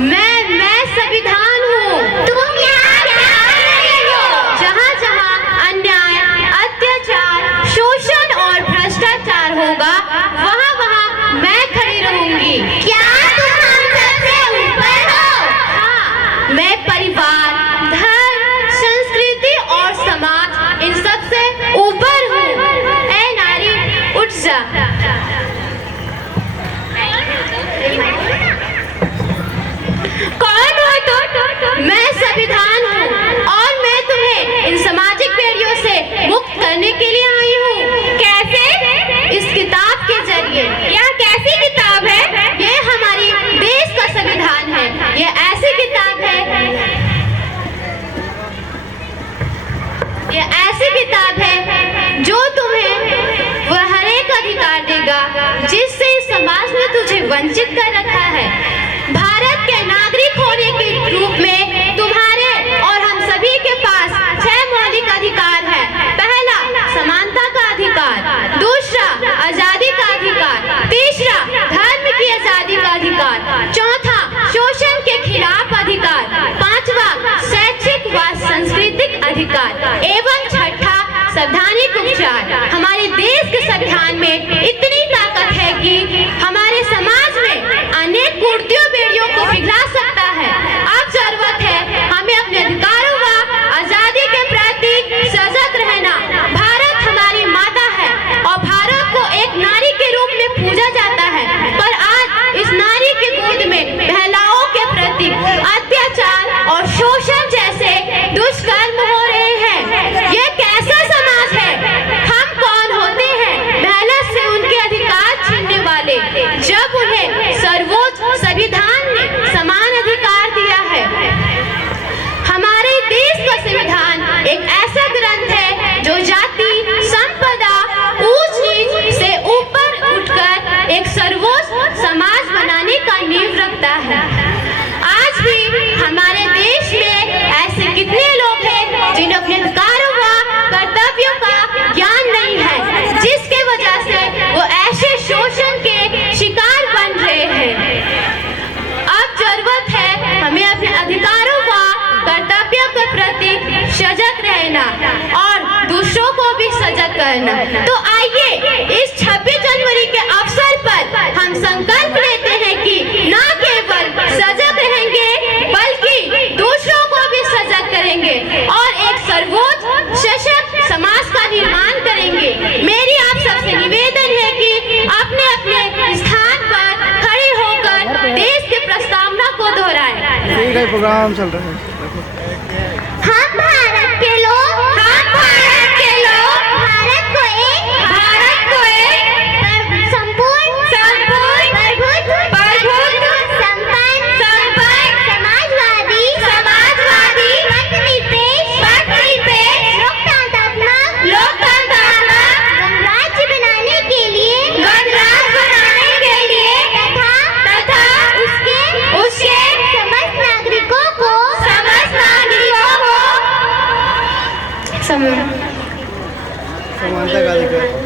मैं संविधान हूँ। तुम यहाँ क्या कर रही हो? जहाँ जहाँ अन्याय, अत्याचार, शोषण और भ्रष्टाचार होगा वहाँ वहाँ मैं खड़ी रहूंगी। क्या तुम हम सबसे ऊपर हो? हाँ, मैं परिवार, धर्म, संस्कृति और समाज इन सबसे ऊपर हूँ। ऐ नारी, उठ जा। कौन हो तुम? मैं संविधान हूँ और मैं तुम्हें इन सामाजिक बेड़ियों से मुक्त करने के लिए आई हूँ। कैसे? इस किताब के जरिए। यह कैसी किताब है? ये हमारी देश का संविधान है। ये ऐसी किताब है, ये ऐसी किताब है जो तुम्हें वह हर एक अधिकार देगा जिससे इस समाज ने तुझे वंचित कर रखा है। भारत के नागरिक होने के रूप में तुम्हारे और हम सभी के पास 6 मौलिक अधिकार है। पहला, समानता का अधिकार। दूसरा, आजादी का अधिकार। तीसरा, धर्म की आजादी का अधिकार। चौथा, शोषण के खिलाफ अधिकार। पांचवा, शैक्षिक व सांस्कृतिक अधिकार एवं छठा, संवैधानिक उपचार। हमारे देश के संविधान में इतनी ताकत है कि हमारे समाज में अनेक कुर्तियों बेड़ियों को पिघला सकता है। अब जरूरत है हमें अपने अधिकारों व आजादी के प्रति सजग रहना। भारत हमारी माता है और भारत को एक नारी के रूप में पूजा जाता है, पर आज इस नारी की गोद में महिलाओं के प्रति अत्याचार और शोषण जैसे दुष्कर्म हो रहे हैं। ये कैसा समाज है? हम कौन होते हैं महिला से उनके अधिकार छीनने वाले, जब उन्हें सर्वोच्च संविधान ने समान अधिकार दिया है। हमारे देश का संविधान एक ऐसा ग्रंथ है जो जाति, संपदा, ऊंच नीच से ऊपर उठकर एक सर्वोच्च समाज बनाने का नींव रखता है। आज भी हमारे देश में ऐसे कितने लोग हैं जिन्हें अपने अधिकारों व कर्तव्यों का ज्ञान नहीं है, जिसके वजह से वो ऐसे शोषण के शिकार बन रहे हैं। अब जरूरत है हमें अपने अधिकारों व कर्तव्यों के प्रति सजग रहना और दूसरों को भी सजग करना। तो आइए इस 26 जनवरी के अवसर पर हम संकल्प लेते हैं कि न केवल सजग रहेंगे बल्कि दूसरों को भी सजग करेंगे और एक सर्वोच्च सशक्त समाज का निर्माण करेंगे। मेरी आप सबसे निवेदन है कि अपने अपने स्थान पर खड़े होकर देश की प्रस्तावना को दोहराएं। प्रोग्राम चल रहा है। हम भारत के लोग, हम भारत के लोग, भारत को एक संपूर्ण संपन्न समाजवादी लोकतंत्रात्मक गणराज्य बनाने के लिए तथा उसके समस्त नागरिकों को समानता का अधिकार।